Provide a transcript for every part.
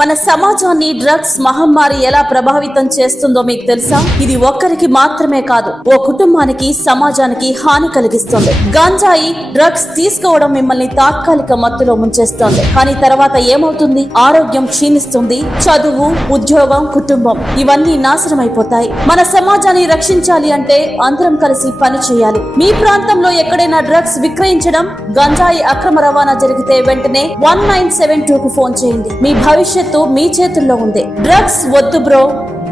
మన సమాజాన్ని డ్రగ్స్ మహమ్మారి ఎలా ప్రభావితం చేస్తుందో మీకు తెలుసా? ఇది ఒక్కరికి మాత్రమే కాదు, ఓ కుటుంబానికి, సమాజానికి హాని కలిగిస్తుంది. గంజాయి, డ్రగ్స్ తీసుకోవడం మిమ్మల్ని తాత్కాలిక మత్తులో ముంచేస్తుంది. కానీ తర్వాత ఏమవుతుంది? ఆరోగ్యం క్షీణిస్తుంది, చదువు, ఉద్యోగం, కుటుంబం ఇవన్నీ నాశనం అయిపోతాయి. మన సమాజాన్ని రక్షించాలి అంటే అందరం కలిసి పని చేయాలి. మీ ప్రాంతంలో ఎక్కడైనా డ్రగ్స్ విక్రయించడం, గంజాయి అక్రమ రవాణా జరిగితే వెంటనే 1972 కు ఫోన్ చేయండి. మీ భవిష్యత్తు మీ చేతుల్లో ఉంది. డ్రగ్స్ వద్దు బ్రో,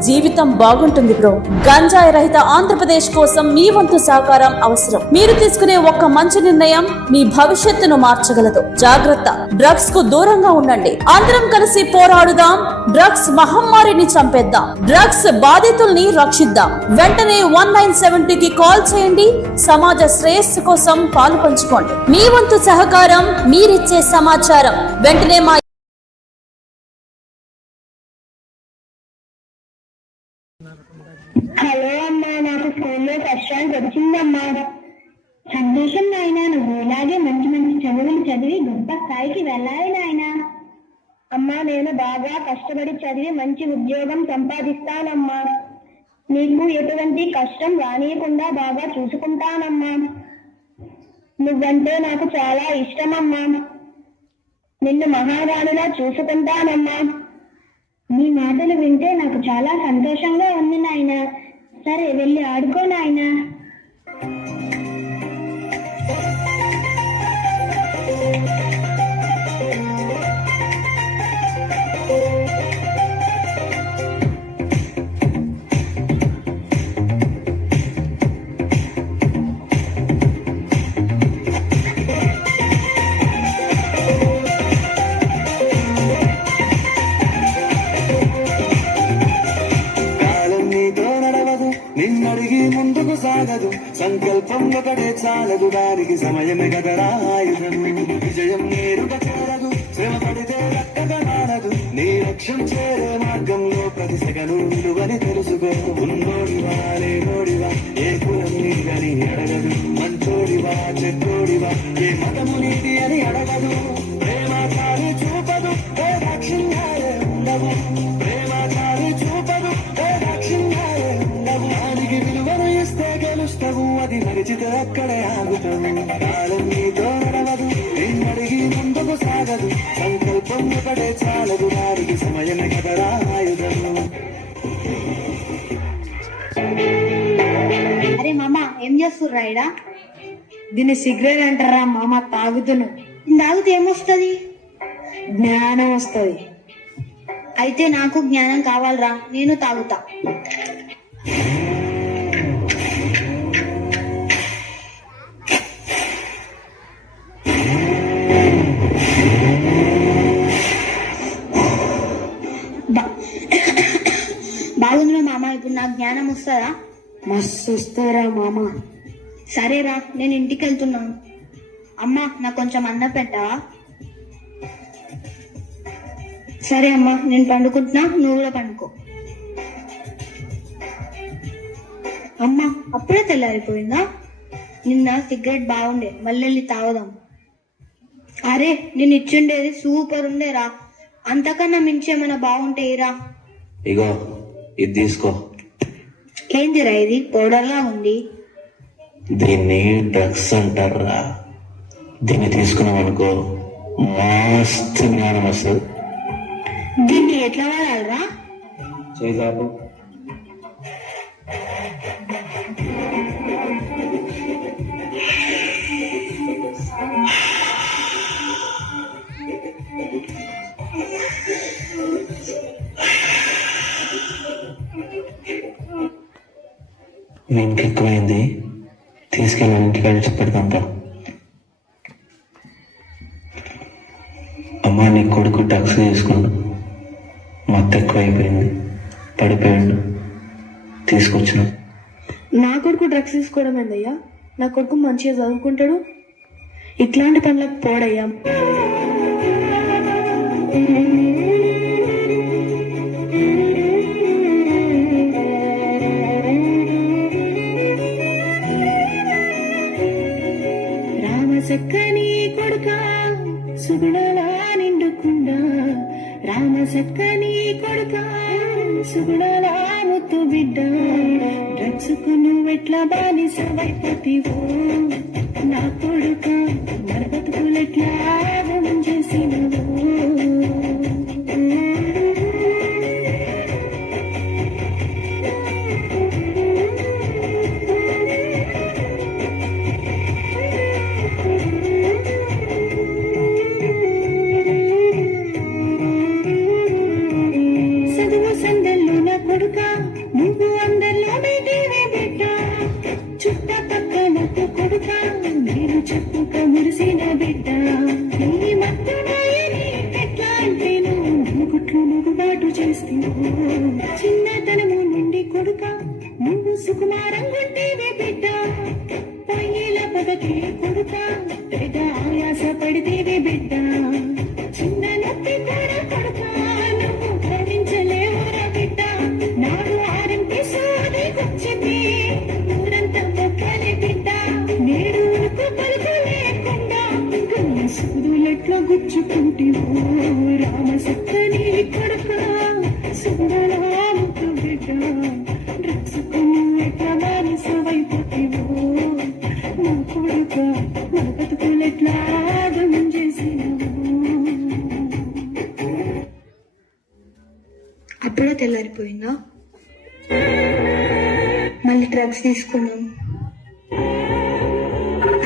జీవితం బాగుంటుంది బ్రో. గంజాయి రహిత ఆంధ్రప్రదేశ్ కోసం మీ వంతు సహకారం అవసరం. మీరు తీసుకునే ఒక్క మంచి నిర్ణయం మీ భవిష్యత్తును మార్చగలదు. జాగ్రత్త, డ్రగ్స్ కు దూరంగా ఉండండి. అందరం కలిసి పోరాడుదాం, డ్రగ్స్ మహమ్మారిని చంపేద్దాం, డ్రగ్స్ బాధితుల్ని రక్షిద్దాం. వెంటనే 1970 కి కాల్ చేయండి. సమాజ శ్రేయస్సు కోసం పాలు పంచుకోండి. మీ వంతు సహకారం, మీరిచ్చే సమాచారం వెంటనే మా హలో అమ్మా, నాకు స్కూల్లో ఫస్ట్ ర్యాంక్ వచ్చిందమ్మా. సంతోషం నాయనా, నువ్వు ఇలాగే మంచి మంచి చదువులు చదివి గొప్ప స్థాయికి వెళ్ళాలి నాయనా. అమ్మా, నేను బాగా కష్టపడి చదివి మంచి ఉద్యోగం సంపాదిస్తానమ్మా. నీకు ఎటువంటి కష్టం రానియకుండా బాగా చూసుకుంటానమ్మా. నువ్వంటే నాకు చాలా ఇష్టమమ్మా. నిన్ను మహారాణిలా చూసుకుంటానమ్మా. నీ మాటలు వింటే నాకు చాలా సంతోషంగా ఉంది నాయనా. సరే, వెళ్ళి ఆడుకో నాయనా. నిన్నడిగి ముందుకు సాగదు, సంకల్పం ఒకటే చాలదు, దానికి సమయమే గదరా ఆయుధము. విజయం నేరుగా చేరదు, శ్రమ పడితే రక్కగా మారదు. నీ లక్ష్యం చేరే మార్గంలో ప్రతి సెకను అని తెలుసుకో. ఉన్నోడివా లేనోడివా, ఏ కులం నీదని అడగదు. మంచోడివా చెడ్డోడివా, ఏ మతము నీది అని అడగదు. ప్రేమ చాలి చూపదు, ఏ దాక్షిణ్యాలే ఉండవు. ప్రేమ చాలి చూపదు, ఏ దాక్షిణ్యాలే ఉండవు. దానికి విలువను ఇస్తే గెలుస్తావు, అది మరిచితే అక్కడే ఆగుతావు. కాలం నీతో నడవదు, నిన్నడిగి ముందుకు సాగదు. సంకల్పం ఒకటే చాలదు, దానికి సమయమే కదరా ఆయుధము. అరే మామ, ఏం చేస్తుర్రా ఈడ? దీన్ని సిగరెట్ అంటారా మామ? తాగుతును. తాగితే ఏమొస్తుంది? జ్ఞానం వస్తుంది. అయితే నాకు జ్ఞానం కావాలరా, నేను తాగుతా. బాగుందిరా మామ, ఇప్పుడు నాకు జ్ఞానం వస్తుందా? మస్తు వస్తారా మామ. సరేరా, నేను ఇంటికి వెళ్తున్నాను. అమ్మా, నాకు కొంచెం అన్నం పెట్టావా? సరే అమ్మా, నేను పండుకుంటున్నా, నువ్వు కూడా పండుకో. అమ్మా, అప్పుడే తెల్లారిపోయిందా? నిన్న సిగరెట్ బాగుండే, మళ్ళీ వెళ్ళి తాగుదాం. అరే, నేను ఇచ్చిండేది సూపర్ ఉండేరా, అంతకన్నా మించేమైనా బాగుంటాయిరా. ఇగో ఇది తీసుకో. ఏందిరా ఇది? పౌడర్లా ఉంది. దీన్ని డ్రగ్స్ అంటారా. దీన్ని తీసుకున్నాం అనుకో, మస్తు జ్ఞానం వస్తుంది. దీన్ని ఎట్లా వాడాలరా? చేసాపు మీ ఇంటికి ఎక్కువైంది, తీసుకెళ్ళి ఇంటికి వెళ్ళి పెడతాంపా. అమ్మ, నీ కొడుకు డ్రగ్స్ తీసుకున్నాడు, మత్తు ఎక్కువైపోయింది, పడిపోయాడు, తీసుకొచ్చిన. నా కొడుకు డ్రగ్స్ తీసుకోవడం ఏందయ్యా? నా కొడుకు మంచిగా చదువుకుంటాడు, ఇట్లాంటి పనులకు పోడయ్యా. చక్కని కొడుక సుగుణలా నిండుకుండా రామ సక్కని కొడుక సుగుణాల ముత్తు బిడ్డ డ్రగ్స్ కు నువ్వెట్లా బానిసవైపోతీవో నా కొడుక మన బతుకులెట్లా ఆగమం చేసినవో నువ్వు అందరిలో మీటివే బిడ్డ చుట్టపక్కలకు కొడుక నేను చెప్పుక మురిసిన బిడ్డ నీ మత్తునాయని ఎట్లా అంటే నువ్వు గుట్లు నువ్వుబాటు చేస్తావు చిన్నతనము నుండి కొడుక నువ్వు సుకుమారం గుంటేవే బిడ్డ పొయ్యిల పదకే కొడుక తెగ ఆయాస పడితేవే బిడ్డ చిన్న నొప్పి కూడా కొడుక నువ్వు భరించలేవురా బిడ్డ నాడు ఆరంటి సోదికొచ్చింది ఊరంతా మొక్కలే బిడ్డ నేడు ఉడుకు పలుకు లేకుండా కన్న సూదులెట్లా గుచ్చుకుంటివో రామ సక్కని కొడుక సుందరాముకు బిడ్డ డ్రగ్స్ ఎట్లా మానసవైపోతివో నా కొడుక నా బతుకులెట్లా ఆగమం చేసినవో. అప్పుడే తెల్లారిపోయిందా? మళ్ళీ డ్రగ్స్ తీసుకున్నాం.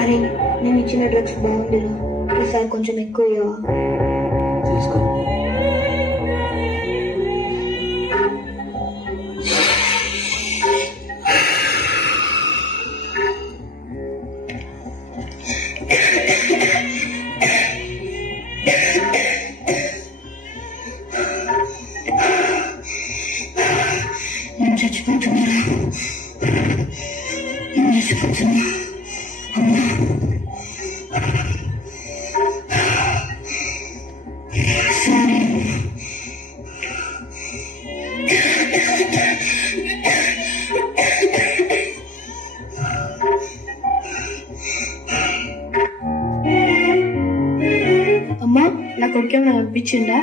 అరే నేను ఇచ్చిన డ్రగ్స్ బాగుందిరా, ఈసారి కొంచెం ఎక్కువ ఇవ్వవా? తీసుకో. నేను చచ్చిపోతున్నా, నేను చచ్చిపోతున్నా అమ్మా. సరే అమ్మా, నా కొడుకేమైనా అనిపించిందా?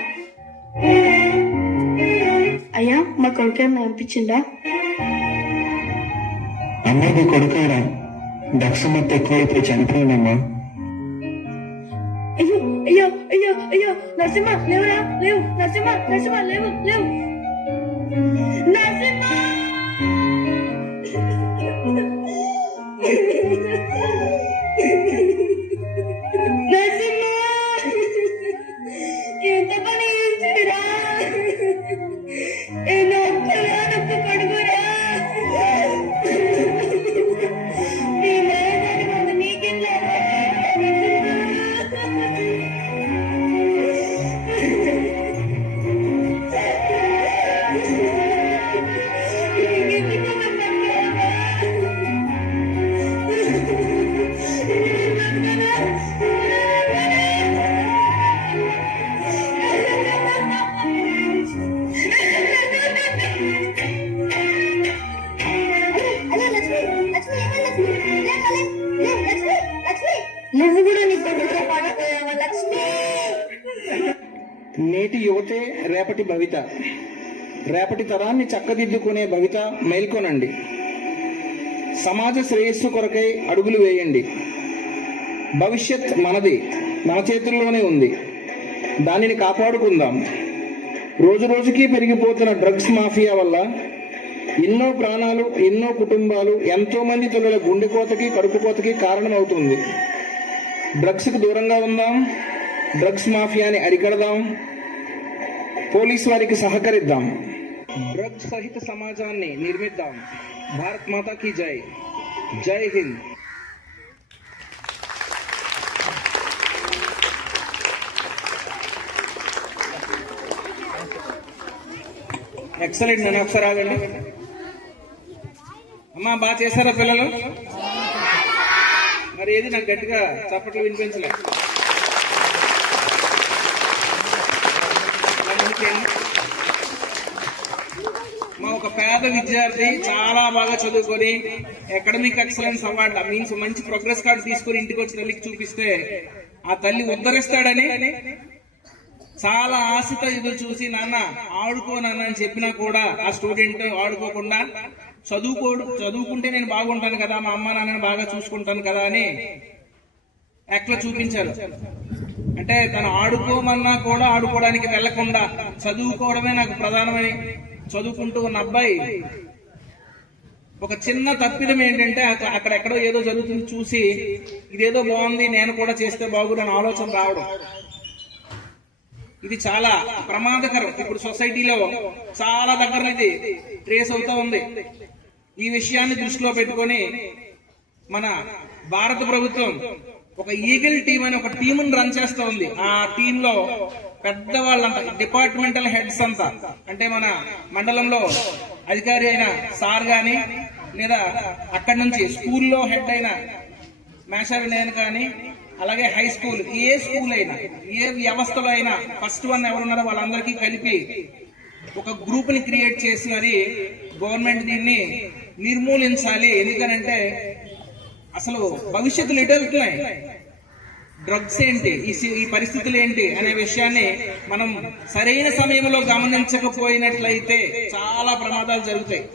అయ్యా, మా కొడుకేమైనా అనిపించిందా? అమ్మ నీ కొడుకారా డ్రగ్స్ మత్తు ఎక్కువైపోయి చనిపోయినమ్మా. అయ్యో అయ్యో అయ్యో అయ్యో నరసింహ లేవురా, లేవు నరసింహ, నరసింహ లేవు, లేవు నరసింహ. నరసింహ ఎంత పని చేస్తురా, నొప్పు కడుగురా. నీ మేధాని ముందు నీకెళ్ళా నువ్వు కూడా నీ కొడుకుతో పాడపోయావా లక్ష్మి? నేటి యువతే రేపటి భవిత. రేపటి తరాన్ని చక్కదిద్దుకునే భవిత మేల్కొనండి. సమాజ శ్రేయస్సు కొరకై అడుగులు వేయండి. భవిష్యత్ మనది, మన చేతుల్లోనే ఉంది. దానిని కాపాడుకుందాం. రోజు రోజుకి పెరిగిపోతున్న డ్రగ్స్ మాఫియా వల్ల ఎన్నో ప్రాణాలు, ఎన్నో కుటుంబాలు, ఎంతో మంది తల్లుల గుండెకోతకి, కడుపుకోతకి కారణమవుతుంది. డ్రగ్స్కి దూరంగా ఉందాం. డ్రగ్స్ మాఫియాని అరికడదాం. పోలీసు వారికి సహకరిద్దాం. డ్రగ్స్ సహిత సమాజాన్ని నిర్మిద్దాం. భారత్ మాతా కీ జై. జై హింద్. ఎక్సలెంట్. నన్ను ఒకసారి ఆగండి. అమ్మా, బాగా చేశారా పిల్లలు? మరి ఏది నాకు గట్టిగా చప్పట్లు వినిపించలే. మా ఒక పేద విద్యార్థి చాలా బాగా చదువుకొని అకాడమిక్ ఎక్సలెన్స్ అవార్డు మీన్స్ మంచి ప్రోగ్రెస్ కార్డు తీసుకొని ఇంటికి వచ్చి తల్లికి చూపిస్తే ఆ తల్లి ఉద్ధరిస్తాడని చాలా ఆశతో ఎదురు చూసి నాన్న ఆడుకో నాన్న అని చెప్పినా కూడా ఆ స్టూడెంట్ ఆడుకోకుండా చదువుకుంటే నేను బాగుంటాను కదా, మా అమ్మ నాన్నని బాగా చూసుకుంటాను కదా అని యాక్ట్లో చూపించారు. అంటే తను ఆడుకోమన్నా కూడా ఆడుకోవడానికి వెళ్లకుండా చదువుకోవడమే నాకు ప్రధానమని చదువుకుంటూ ఉన్న అబ్బాయి ఒక చిన్న తప్పిదం ఏంటంటే అక్కడెక్కడో ఏదో జరుగుతుంది చూసి ఇదేదో బాగుంది నేను కూడా చేస్తే బాగుందని ఆలోచన రావడం. ఇది చాలా ప్రమాదకరం. ఇప్పుడు సొసైటీలో చాలా దగ్గర ఇది ట్రేస్ అవుతా ఉంది. ఈ విషయాన్ని దృష్టిలో పెట్టుకొని మన భారత ప్రభుత్వం ఒక ఈగల్ టీం అని ఒక టీమును రన్ చేస్తూ ఉంది. ఆ టీంలో పెద్దవాళ్ళంతా డిపార్ట్మెంటల్ హెడ్స్ అంతా, అంటే మన మండలంలో అధికారి అయిన సార్ గాని లేదా అక్కడి నుంచి స్కూల్లో హెడ్ అయిన మేషారి నేను కానీ, అలాగే హై స్కూల్ ఏ స్కూల్ అయినా ఏ వ్యవస్థలో అయినా ఫస్ట్ వన్ ఎవరున్నారో వాళ్ళందరికీ కలిపి ఒక గ్రూప్ ని క్రియేట్ చేసి మరి గవర్నమెంట్ దీన్ని నిర్మూలించాలి. ఎందుకనంటే అసలు భవిష్యత్తులు ఎటు వెళ్తున్నాయి, డ్రగ్స్ ఏంటి, ఈ పరిస్థితులు ఏంటి అనే విషయాన్ని మనం సరైన సమయంలో గమనించకపోయినట్లయితే చాలా ప్రమాదాలు జరుగుతాయి.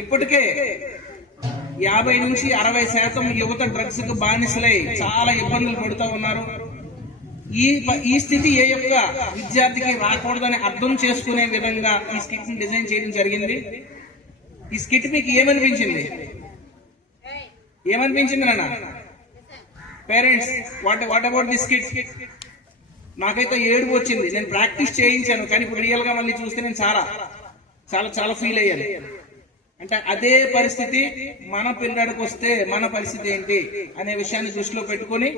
ఇప్పటికే 50 నుంచి 60% యువత డ్రగ్స్ కు బానిసలై చాలా ఇబ్బందులు పడుతూ ఉన్నారు. ఈ స్థితి ఏ యొక్క విద్యార్థికి రాకూడదని అర్థం చేసుకునే విధంగా ఈ స్కిట్ ని డిజైన్ చేయడం జరిగింది. ఈ స్కిట్ మీకు ఏమనిపించింది నాన్న? Parents, what about this skit? నాకైతే ఏడుపు వచ్చింది. నేను ప్రాక్టీస్ చేయించాను, కానీ ఇప్పుడు రియల్ గా మళ్ళీ చూస్తే నేను చాలా చాలా చాలా ఫీల్ అయ్యాను. అంటే అదే పరిస్థితి మన పిల్లడికి వస్తే మన పరిస్థితి ఏంటి అనే విషయాన్ని దృష్టిలో పెట్టుకుని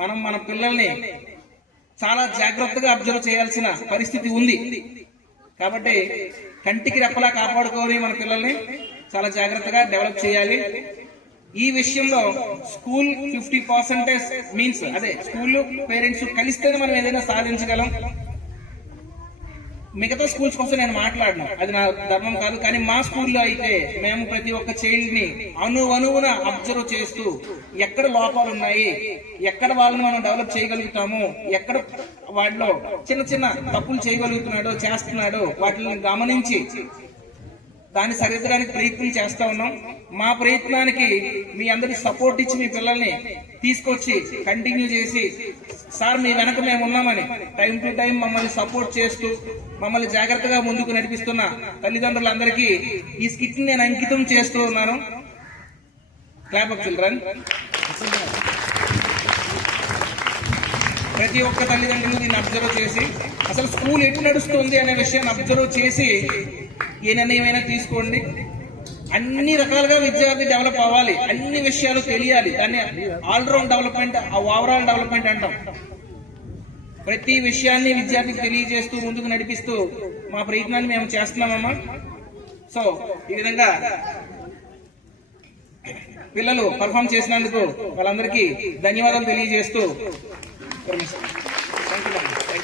మనం మన పిల్లల్ని చాలా జాగ్రత్తగా అబ్జర్వ్ చేయాల్సిన పరిస్థితి ఉంది. కాబట్టి కంటికి రెప్పలా కాపాడుకోవాలి మన పిల్లల్ని, చాలా జాగ్రత్తగా డెవలప్ చేయాలి. ఈ విషయంలో స్కూల్ 50% మీన్స్ అదే స్కూల్ పేరెంట్స్ కలిస్తేనే మనం ఏదైనా సాధించగలం. మిగతా స్కూల్స్ కోసం నేను మాట్లాడను, అది నా ధర్మం కాదు. కానీ మా స్కూల్లో అయితే మేము ప్రతి ఒక్క చైల్డ్ ని అణువున అబ్జర్వ్ చేస్తూ ఎక్కడ లోపాలు ఉన్నాయి, ఎక్కడ వాళ్ళని మనం డెవలప్ చేయగలుగుతాము, ఎక్కడ వాటిలో చిన్న చిన్న తప్పులు చేస్తున్నాడో వాటిని గమనించి దాన్ని సరిదిద్దడానికి ప్రయత్నం చేస్తా ఉన్నాం. మా ప్రయత్నానికి మీ అందరి సపోర్ట్ ఇచ్చి మీ పిల్లల్ని తీసుకొచ్చి కంటిన్యూ చేసి సార్ మీ వెనక మేము ఉన్నామని టైం టు టైం మమ్మల్ని సపోర్ట్ చేస్తూ మమ్మల్ని జాగ్రత్తగా ముందుకు నడిపిస్తున్న తల్లిదండ్రులందరికీ ఈ స్కిట్ ని నేను అంకితం చేస్తూ ఉన్నాను. Clap of children. ప్రతి ఒక్క తల్లిదండ్రులు దీన్ని అబ్జర్వ్ చేసి అసలు స్కూల్ ఎటు నడుస్తుంది అనే విషయాన్ని అబ్జర్వ్ చేసి ఏ నిర్ణయమైనా తీసుకోండి. అన్ని రకాలుగా విద్యార్థి డెవలప్ అవ్వాలి, అన్ని విషయాలు తెలియాలి. దాన్ని ఆల్రౌండ్ డెవలప్మెంట్, ఓవరాల్ డెవలప్మెంట్ అంటాం. ప్రతి విషయాన్ని విద్యార్థికి తెలియజేస్తూ ముందుకు నడిపిస్తూ మా ప్రయత్నాన్ని మేము చేస్తున్నామమ్మా. సో ఈ విధంగా పిల్లలు పర్ఫామ్ చేసినందుకు వాళ్ళందరికీ ధన్యవాదాలు తెలియజేస్తూ థ్యాంక్ యూ.